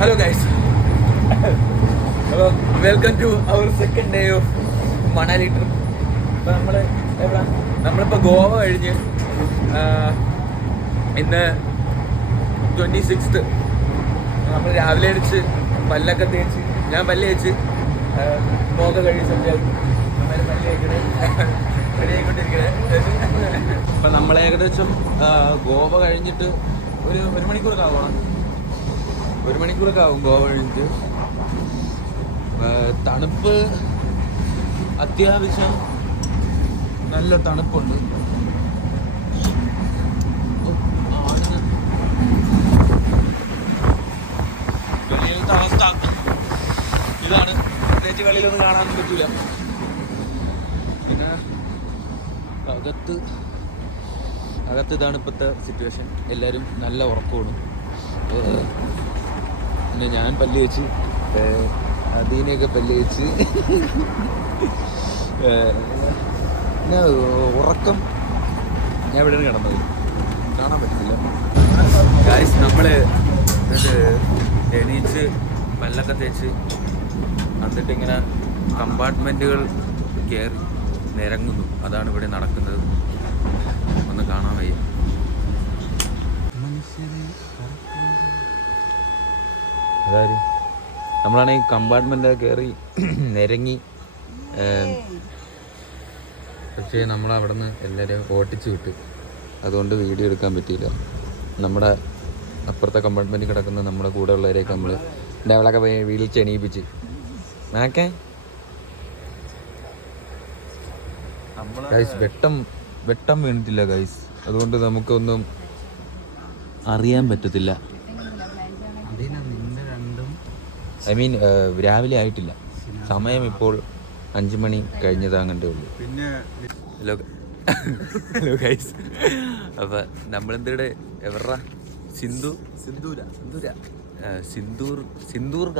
Hello guys, അപ്പോൾ welcome to our second day of Manali trip. അപ്പോൾ നമ്മളിപ്പോൾ ഗോവ കഴിഞ്ഞ് ഇന്ന് 26th നമ്മൾ രാവിലെ അടിച്ച് പല്ലൊക്കെ തേച്ച്, ഞാൻ പല്ല് തേച്ച് മോക്ക കഴിച്ച് നമ്മൾ പല്ല് തേക്കണേ റെഡിയായിക്കൊണ്ടിരിക്കണേ. അപ്പം നമ്മൾ ഏകദേശം ഗോവ കഴിഞ്ഞിട്ട് ഒരു മണിക്കൂറൊക്കെ ആവണം. 1 മണിക്കൂറൊക്കെ ആവും ഗോവ കഴിഞ്ഞിട്ട്. തണുപ്പ് അത്യാവശ്യം നല്ല തണുപ്പുണ്ട്. വെളിയിലത്തെ അവസ്ഥ ഇതാണ്. പ്രത്യേകിച്ച് വെളിയിലൊന്നും കാണാനൊന്നും പറ്റില്ല. പിന്നെ അകത്ത് ഇതാണ് ഇപ്പോഴത്തെ സിറ്റുവേഷൻ. എല്ലാവരും നല്ല ഉറക്കമാണ്. പിന്നെ ഞാൻ പല്ല് വെച്ച്, അതീനെയൊക്കെ പല്ല് വെച്ച്, പിന്നെ ഉറക്കം ഞാൻ എവിടെയാണ് കിടന്നത് കാണാൻ പറ്റുന്നില്ല. ഗായ്സ്, നമ്മൾ എണീച്ച് പല്ലൊക്കെ തേച്ച് എന്നിട്ട് ഇങ്ങനെ കമ്പാർട്ട്മെൻറ്റുകൾ കയറി നിരങ്ങുന്നു. അതാണ് ഇവിടെ നടക്കുന്നത്. ഒന്ന് കാണാൻ വയ്യ. അതായത് നമ്മളാണെങ്കിൽ കമ്പാർട്ട്മെൻ്റ് കയറി നിരങ്ങി. പക്ഷേ നമ്മളവിടെ നിന്ന് എല്ലാവരെയും ഓട്ടിച്ച് വിട്ട്, അതുകൊണ്ട് വീഡിയോ എടുക്കാൻ പറ്റിയില്ല. നമ്മുടെ അപ്പുറത്തെ കമ്പാർട്ട്മെൻറ്റിൽ കിടക്കുന്ന നമ്മുടെ കൂടെ ഉള്ളവരെയൊക്കെ നമ്മൾ ഡെവലൊക്കെ പോയി വിളിച്ച് എണീപ്പിച്ച് മാക്കേ. ഗൈസ്, വെട്ടം വീണിട്ടില്ല ഗൈസ്, അതുകൊണ്ട് നമുക്കൊന്നും അറിയാൻ പറ്റത്തില്ല. ഐ മീൻ രാവിലെ ആയിട്ടില്ല, സമയം ഇപ്പോൾ 5 മണി കഴിഞ്ഞതാകണ്ടേ ഉള്ളൂ. ഹലോ ഗൈസ്, അപ്പം നമ്മളെന്തിടെ എവറാ സിന്ദൂർഗ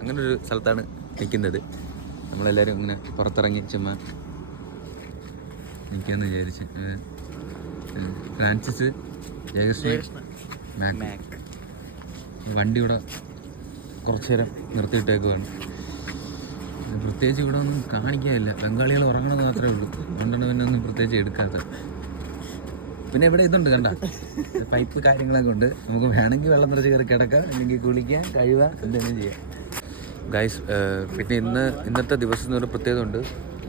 അങ്ങനൊരു സ്ഥലത്താണ് നിൽക്കുന്നത്. നമ്മളെല്ലാവരും ഇങ്ങനെ പുറത്തിറങ്ങി ചുമ്മാ നിൽക്കാമെന്ന് വിചാരിച്ച്. ഫ്രാൻസിസ്, ജയകൃഷ്ണൻ, മാക് വണ്ടി ഇവിടെ കുറച്ച് നേരം നിർത്തിയിട്ടേക്കുവാണ്. പ്രത്യേകിച്ച് ഇവിടെ ഒന്നും കാണിക്കാനില്ല. ബംഗാളികൾ ഉറങ്ങണമെന്ന് മാത്രമേ ഉള്ളൂ. അതുകൊണ്ടാണ് പിന്നെ ഒന്നും പ്രത്യേകിച്ച് എടുക്കാത്തത്. പിന്നെ ഇവിടെ ഇതുണ്ട്, കണ്ട പൈപ്പ് കാര്യങ്ങളൊക്കെ ഉണ്ട്. നമുക്ക് വേണമെങ്കിൽ വെള്ളം നിറച്ച് കയറി കിടക്കാം, അല്ലെങ്കിൽ കുളിക്കാം, കഴുകാം, എന്തെങ്കിലും ചെയ്യാം. ഗൈസ്, പിന്നെ ഇന്നത്തെ ദിവസം ഒരു പ്രത്യേകത ഉണ്ട്.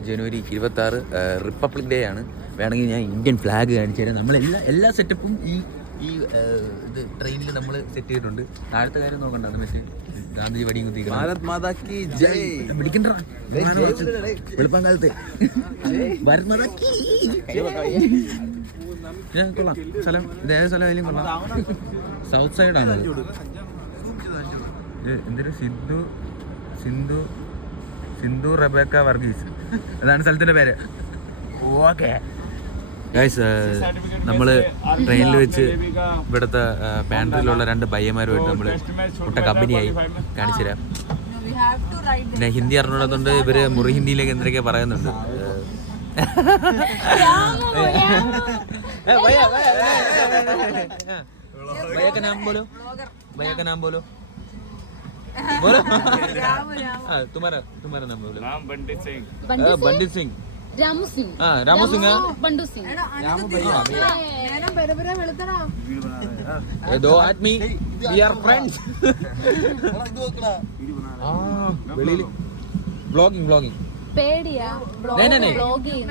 ജനുവരി 26 റിപ്പബ്ലിക് ഡേ ആണ്. വേണമെങ്കിൽ ഞാൻ ഇന്ത്യൻ ഫ്ലാഗ് കാണിച്ചു തരാം. നമ്മളെല്ലാ സെറ്റപ്പും ഈ ഇത് ട്രെയിനിൽ നമ്മൾ സെറ്റ് ചെയ്തിട്ടുണ്ട്. താഴത്തെ കാര്യം നോക്കണ്ട, അത് മറ്റേ ഗാന്ധി വടിയും കുത്തിക്കണം. പിടിക്കണ്ട വെളുപ്പം കാലത്ത് കൊള്ളാം സ്ഥലം. ഇതേ സ്ഥലം അതിലും കൊള്ളാം. സൗത്ത് സൈഡാണത്. എന്തൊരു സിന്ധു റബേക്ക വർഗീസ്, അതാണ് സ്ഥലത്തിൻ്റെ പേര്. ഓക്കെ ഗൈസ്, നമ്മൾ ട്രെയിനിൽ വെച്ച് ഇവിടുത്തെ പാൻട്രിയിലുള്ള 2 പയ്യന്മാരുമായിട്ട് നമ്മൾ മുട്ട കമ്പനിയായി. കാണിച്ചു തരാം. പിന്നെ ഹിന്ദി അറിഞ്ഞുള്ളതുകൊണ്ട് ഇവര് മുറി ഹിന്ദിയിലേക്ക് എന്തൊക്കെയാ പറയുന്നുണ്ട്. तुम्हारा नाम बोलो. बंडी सिंह. रामू सिंह. बंडू सिंह. दो आदमी, we are friends. ब्लॉगिंग പേടിയാ വ്ലോഗിംഗ്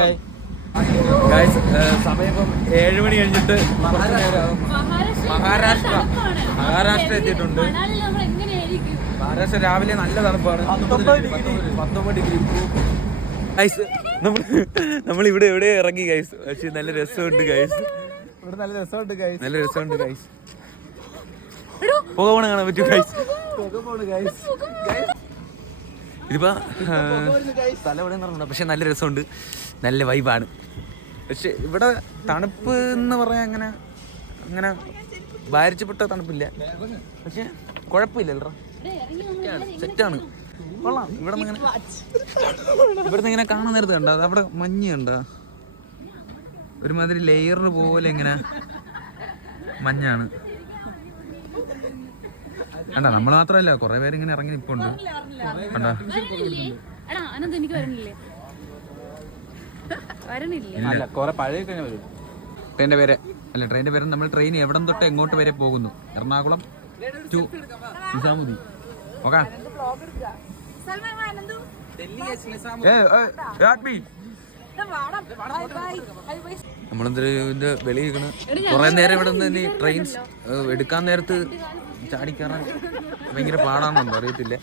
ബൈ. ഗൈസ്, സമയം 7 മണി കഴിഞ്ഞിട്ട് മഹാരാഷ്ട്ര എത്തിയിട്ടുണ്ട്. മഹാരാഷ്ട്ര രാവിലെ നല്ല തണുപ്പാണ്, 19 ഡിഗ്രി. ഗൈസ്, നമ്മളിവിടെ എവിടെ ഇറങ്ങി ഗൈസ്. പക്ഷെ നല്ല രസമുണ്ട് ഗൈസ്. നല്ല രസമുണ്ട് ഗൈസ്. പുക പോണ കാണാൻ പറ്റും ഗൈസ്. ഇതിപ്പോ സ്ഥലം എവിടെ നിറങ്ങുന്നുണ്ട്. പക്ഷെ നല്ല രസമുണ്ട്, നല്ല വൈബാണ്. പക്ഷെ ഇവിടെ തണുപ്പ് എന്ന് പറയാൻ അങ്ങനെ ഭാരിച്ചപ്പെട്ട തണുപ്പില്ല. പക്ഷെ കുഴപ്പമില്ലല്ലോ, സെറ്റാണ്, കൊള്ളാം. ഇവിടുന്ന് ഇങ്ങനെ കാണാൻ നേരത്ത് കണ്ട അവിടെ മഞ്ഞ് കണ്ട ഒരുമാതിരി ലെയർ പോലെ ഇങ്ങനെ മഞ്ഞാണ്. കണ്ട നമ്മൾ മാത്രമല്ല കുറെ പേര് ഇങ്ങനെ ഇറങ്ങി നിൽപ്പുണ്ട്. കണ്ടോ ട്രെയിനിന്റെ പേര് അല്ല, ട്രെയിനിന്റെ പേര് നമ്മൾ ട്രെയിൻ എവിടം തൊട്ട് എങ്ങോട്ട് വരെ പോകുന്നു? എറണാകുളം ടു നിസാമുദ്ദീൻ. ഓക്കെ, നമ്മളെന്തിന്റെ വെളിയിരിക്കണ് കുറെ നേരം ഇവിടെ നിന്ന് ട്രെയിൻ എടുക്കാൻ നേരത്ത് ചാടിക്കയറാൻ ഭയങ്കര പാടാണെന്നുണ്ടോ അറിയത്തില്ല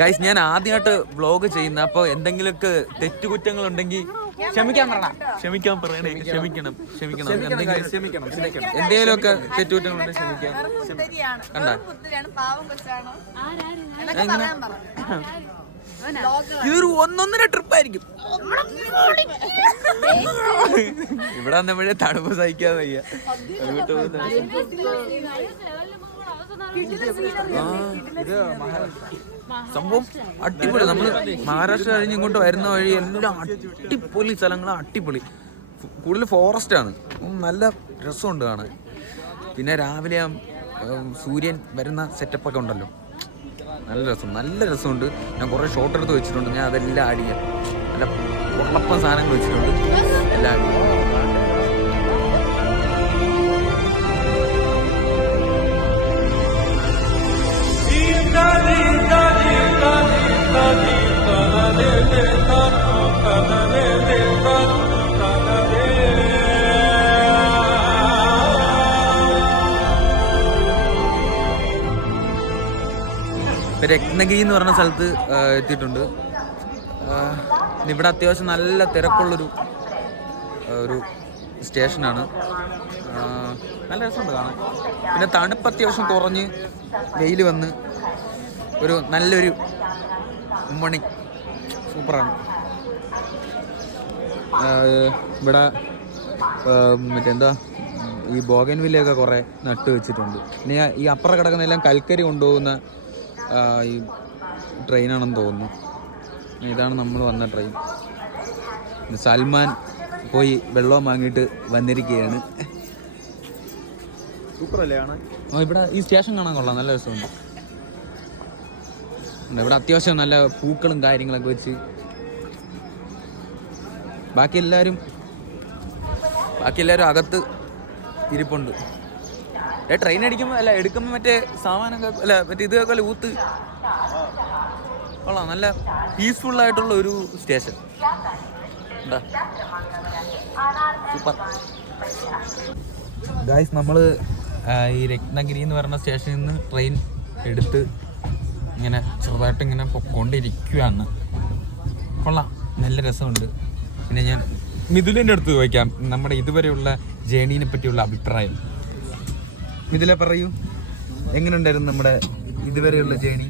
ഗൈസ്. ഞാൻ ആദ്യമായിട്ട് വ്ളോഗ് ചെയ്യുന്ന, അപ്പോൾ എന്തെങ്കിലുമൊക്കെ തെറ്റുകുറ്റങ്ങൾ ഉണ്ടെങ്കിൽ ക്ഷമിക്കാൻ പറയണേ. ക്ഷമിക്കണം എന്തെങ്കിലുമൊക്കെ തെറ്റുകുറ്റങ്ങളുണ്ട് ക്ഷമിക്കാം. കണ്ടാ ഇതൊരു 1-1.5 ട്രിപ്പായിരിക്കും. ഇവിടെ വന്നപ്പോഴേ തണുപ്പ് സഹിക്കാൻ വയ്യ. സംഭവം അടിപൊളി. നമ്മള് മഹാരാഷ്ട്ര കഴിഞ്ഞ് ഇങ്ങോട്ട് വരുന്ന വഴി എല്ലാം അടിപൊളി സ്ഥലങ്ങളാണ്, അടിപൊളി. കൂടുതൽ ഫോറസ്റ്റ് ആണ്, നല്ല രസമുണ്ട് കാണാൻ. പിന്നെ രാവിലെ സൂര്യൻ വരുന്ന സെറ്റപ്പൊക്കെ ഉണ്ടല്ലോ, നല്ല രസമുണ്ട്. ഞാൻ കുറേ ഷോട്ട് എടുത്ത് വെച്ചിട്ടുണ്ട്, ഞാൻ അതെല്ലാം ആഡ് ചെയ്യാം. നല്ല ഉറളപ്പം സാധനങ്ങൾ വെച്ചിട്ടുണ്ട്, എല്ലാം ആഡ് ചെയ്യാം. രത്നഗിരി എന്ന് പറഞ്ഞ സ്ഥലത്ത് എത്തിയിട്ടുണ്ട്. ഇവിടെ അത്യാവശ്യം നല്ല തിരക്കുള്ളൊരു സ്റ്റേഷനാണ്. നല്ല രസമുണ്ട് കാണാൻ. പിന്നെ തണുപ്പ് അത്യാവശ്യം കുറഞ്ഞ് വെയിൽ വന്ന് നല്ലൊരു മോർണിംഗ്, സൂപ്പറാണ്. ഇവിടെ മറ്റെന്താ ഈ ബോഗൻവില്ലയൊക്കെ കുറേ നട്ട് വെച്ചിട്ടുണ്ട്. പിന്നെ ഈ അപ്പുറം കിടക്കുന്നതെല്ലാം കൽക്കരി കൊണ്ടുപോകുന്ന ഈ ട്രെയിനാണെന്ന് തോന്നുന്നു. ഇതാണ് നമ്മൾ വന്ന ട്രെയിൻ. സൽമാൻ പോയി വെള്ളം വാങ്ങിയിട്ട് വന്നിരിക്കുകയാണ്. സൂപ്പറല്ലേ കാണാൻ? ഇവിടെ ഈ സ്റ്റേഷൻ കാണാൻ കൊള്ളാം, നല്ല രസമുണ്ട്. ഇവിടെ അത്യാവശ്യം നല്ല പൂക്കളും കാര്യങ്ങളൊക്കെ വെച്ച്. ബാക്കി എല്ലാവരും അകത്ത് ഇരിപ്പുണ്ട്. ട്രെയിൻ അടിക്കുമ്പോൾ അല്ല എടുക്കുമ്പോൾ മറ്റേ സാമാനൊക്കെ അല്ല മറ്റേ ഇതൊക്കെ അല്ല ഊത്ത് കൊള്ളാം. നല്ല പീസ്ഫുള്ളായിട്ടുള്ള ഒരു സ്റ്റേഷൻ. Super guys. നമ്മൾ ഈ രത്നഗിരി എന്ന് പറയുന്ന സ്റ്റേഷനിൽ നിന്ന് ട്രെയിൻ എടുത്ത് ഇങ്ങനെ ചെറുതായിട്ട് ഇങ്ങനെ പൊക്കോണ്ടിരിക്കുകയാണ്. കൊള്ളാം, നല്ല രസമുണ്ട്. പിന്നെ ഞാൻ മിഥുലിൻ്റെ അടുത്ത് ചോദിക്കാം നമ്മുടെ ഇതുവരെയുള്ള ജേണീനെ പറ്റിയുള്ള അഭിപ്രായം. മിഥുല പറയൂ, എങ്ങനെയുണ്ടായിരുന്നു നമ്മുടെ ഇതുവരെയുള്ള ജേണി?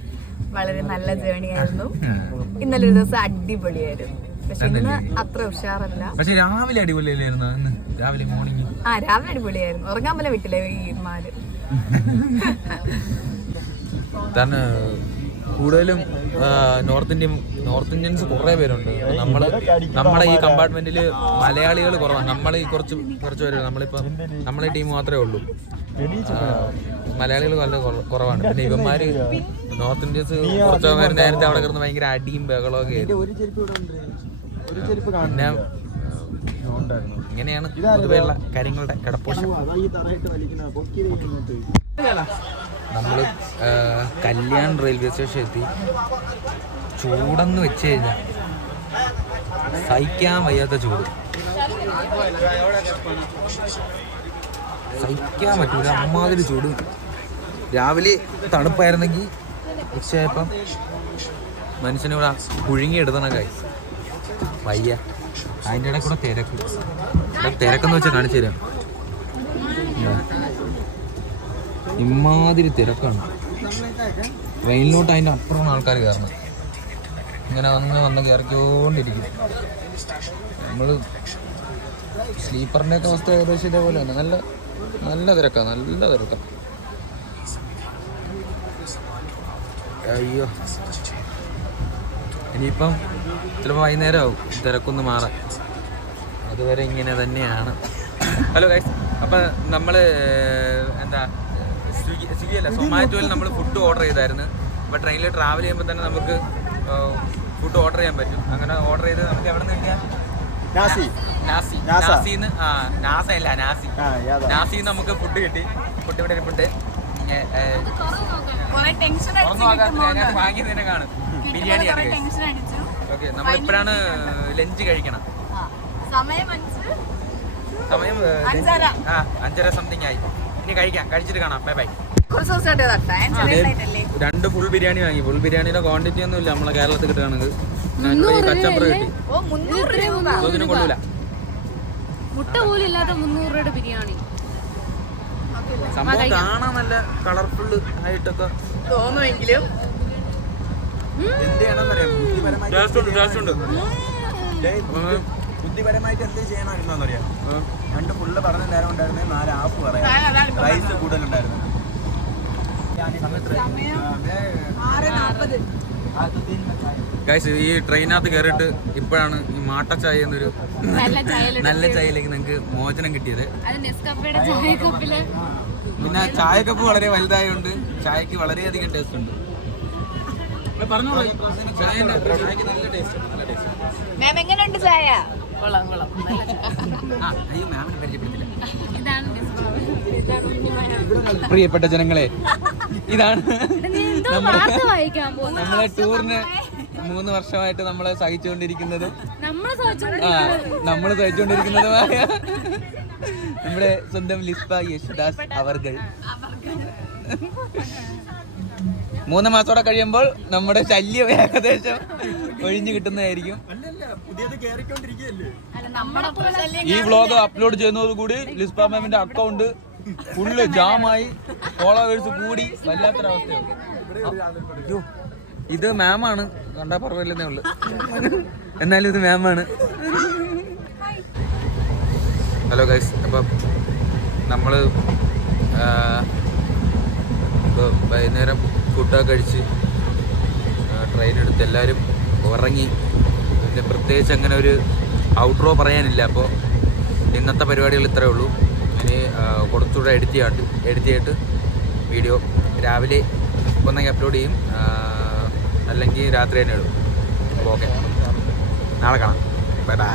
വളരെ നല്ല ജേണി ആയിരുന്നു. ഇന്നലെ ഒരു ദിവസം അടിപൊളിയായിരുന്നു. പക്ഷെ ഇന്ന് അത്ര ഉഷാറല്ല. പക്ഷെ രാവിലെ അടിപൊളിയല്ലായിരുന്നു? രാവിലെ മോർണിംഗ് രാവിലെ അടിപൊളിയായിരുന്നു. ഉറങ്ങാൻ പോലെ വിട്ടില്ലേ ഈ മാര്. തന്നെ കൂടുതലും നോർത്ത് ഇന്ത്യൻസ് കുറേ പേരുണ്ട്. നമ്മുടെ ഈ കമ്പാർട്ട്മെന്റിൽ മലയാളികൾ കുറവാണ്. നമ്മൾ ഈ കുറച്ച് പേര്, നമ്മളെ ടീം മാത്രമേ ഉള്ളൂ. മലയാളികൾ നല്ല കുറവാണ്. പിന്നെ ഇവന്മാര് നോർത്ത് ഇന്ത്യൻസ് കുറച്ച് പേര് നേരത്തെ അവിടെ കിടന്ന് ഭയങ്കര അടിയും ബഹളമൊക്കെ ആയിരുന്നു. പിന്നെ ഇങ്ങനെയാണ് പൊതുവെയുള്ള കാര്യങ്ങളുടെ കിടപ്പോശം. നമ്മൾ കല്യാൺ റെയിൽവേ സ്റ്റേഷൻ എത്തി. ചൂടെന്ന് വെച്ച് കഴിഞ്ഞാൽ സഹിക്കാൻ വയ്യാത്ത ചൂട്, സഹിക്കാൻ പറ്റൂല, അമ്മാതിരി ചൂട്. രാവിലെ തണുപ്പായിരുന്നെങ്കിൽ ഉച്ചയായപ്പം മനുഷ്യനിവിടെ പുഴുങ്ങിയെടുത്തണക്കായി വയ്യ. അതിൻ്റെ ഇടയിൽ കൂടെ തിരക്കെന്ന് വെച്ചാൽ കാണിച്ചു തരാം. ഇമ്മാതിരി തിരക്കാണ്. ട്രെയിനിലോട്ട് അതിൻ്റെ അപ്പുറം ആൾക്കാർ കയറണം. ഇങ്ങനെ വന്ന് കയറിക്കൊണ്ടിരിക്കും. നമ്മൾ സ്ലീപ്പറിൻ്റെ ഒക്കെ അവസ്ഥ ഏകദേശം ഇതേപോലെ തന്നെ. നല്ല തിരക്കാണ്. അയ്യോ, ഇനിയിപ്പം ചിലപ്പോൾ വൈകുന്നേരം ആവും തിരക്കൊന്ന് മാറാൻ. അതുവരെ ഇങ്ങനെ തന്നെയാണ്. ഹലോ ഗൈസ്, അപ്പം നമ്മൾ എന്താ സ്വിഗ്ഗി സ്വിഗ്ഗി അല്ല സൊമാറ്റോയിൽ നമ്മൾ ഫുഡ് ഓർഡർ ചെയ്തായിരുന്നു. അപ്പോൾ ട്രെയിനിൽ ട്രാവൽ ചെയ്യുമ്പോൾ തന്നെ നമുക്ക് ഫുഡ് ഓർഡർ ചെയ്യാൻ പറ്റും. അങ്ങനെ ഓർഡർ ചെയ്ത് നമുക്ക് എവിടെ നിന്ന് കിട്ടിയാൽ നാസിന്ന് നമുക്ക് ഫുഡ് കിട്ടി. ഫുഡ് ഇവിടെ ഫുഡ് വാങ്ങി തന്നെ കാണും. ബിരിയാണിയാണ്. ഓക്കെ, നമ്മളിപ്പോഴാണ് ലഞ്ച് കഴിക്കണം. സമയം 5:30 സംതിങ് ആയി. ഇനി കഴിച്ചിട്ട് കാണാം. Bye bye. 2 ഫുൾ ബിരിയാണി വാങ്ങി. ഫുൾ ബിരിയാണിയുടെ ക്വാണ്ടിറ്റി ഒന്നും ഇല്ല നമ്മളെ കേരളത്തിൽ കിട്ടുകയാണെങ്കിൽ. കച്ചമ്പറ് കിട്ടി. ഇതിനും കൊള്ളൂല. മുട്ട പോലും ഇല്ലാത്ത 300 രൂപയുടെ ബിരിയാണി. സംഭവം കാണാൻ നല്ല കളർഫുൾ ആയിട്ടൊക്കെ തോന്നുമെങ്കിലും ബുദ്ധിപരമായിട്ട് എന്ത് ചെയ്യണമായിരുന്നോന്നറിയാം. 2 ഫുള്ള് പറഞ്ഞ നേരം ഉണ്ടായിരുന്നേ, 4 ഹാഫ് പറയാം. റൈസ് കൂടുതലുണ്ടായിരുന്നു. ഗൈസ്, ഈ ട്രെയിനകത്ത് കയറിയിട്ട് ഇപ്പോഴാണ് ഈ മാട്ട ചായ എന്നൊരു നല്ല ചായയിലേക്ക് നിങ്ങൾക്ക് മോചനം കിട്ടിയത്. പിന്നെ ചായ കപ്പ് വളരെ വലുതായതുകൊണ്ട് ചായക്ക് വളരെയധികം ടേസ്റ്റ് ഉണ്ട്. പറഞ്ഞോളൂ, ചായക്ക് നല്ല ടേസ്റ്റ്. മാം എങ്ങനെയുണ്ട് ചായ? അയ്യോ, മാമിനെ പരിചയപ്പെടുത്തില്ല. പ്രിയപ്പെട്ട ജനങ്ങളെ, ഇതാണ് നമ്മളെ ടൂറിന് 3 വർഷമായിട്ട് നമ്മളെ സഹിച്ചുകൊണ്ടിരിക്കുന്നത് നമ്മുടെ സ്വന്തം ലിസ്പ യേശുദാസ് അവർകൾ. 3 മാസത്തോടെ കഴിയുമ്പോൾ നമ്മുടെ ശല്യം ഏകദേശം ഒഴിഞ്ഞു കിട്ടുന്നതായിരിക്കും. ഈ വ്ലോഗ് അപ്ലോഡ് ചെയ്യുന്നതോടുകൂടി ലിസ്പ മാമിന്റെ അക്കൗണ്ട് ഫുള്ള് ജാമായി, ഫോളോവേഴ്സ് കൂടി വല്ലാത്തൊരവസ്ഥയാണ്. ഇത് മാമാണ്, കണ്ടാ പറഞ്ഞേ ഉള്ളു. എന്നാലും ഇത് മാമാണ്. ഹലോ ഗൈസ്, അപ്പം നമ്മൾ ഇപ്പോൾ വൈകുന്നേരം ഫുഡൊക്കെ കഴിച്ച് ട്രെയിൻ എടുത്ത് എല്ലാവരും ഉറങ്ങി. പിന്നെ പ്രത്യേകിച്ച് അങ്ങനെ ഒരു ഔട്ട്റോ പറയാനില്ല. അപ്പോൾ ഇന്നത്തെ പരിപാടികൾ ഇത്രയേ ഉള്ളൂ. ഇനി കുറച്ചുകൂടെ എഡിറ്റ് ചെയ്തിട്ട് വീഡിയോ രാവിലെ ഒന്നെങ്കിൽ അപ്ലോഡ് ചെയ്യും, അല്ലെങ്കിൽ രാത്രി തന്നെ ഇടും. അപ്പോൾ ഓക്കെ, നാളെ കാണാം. Bye bye.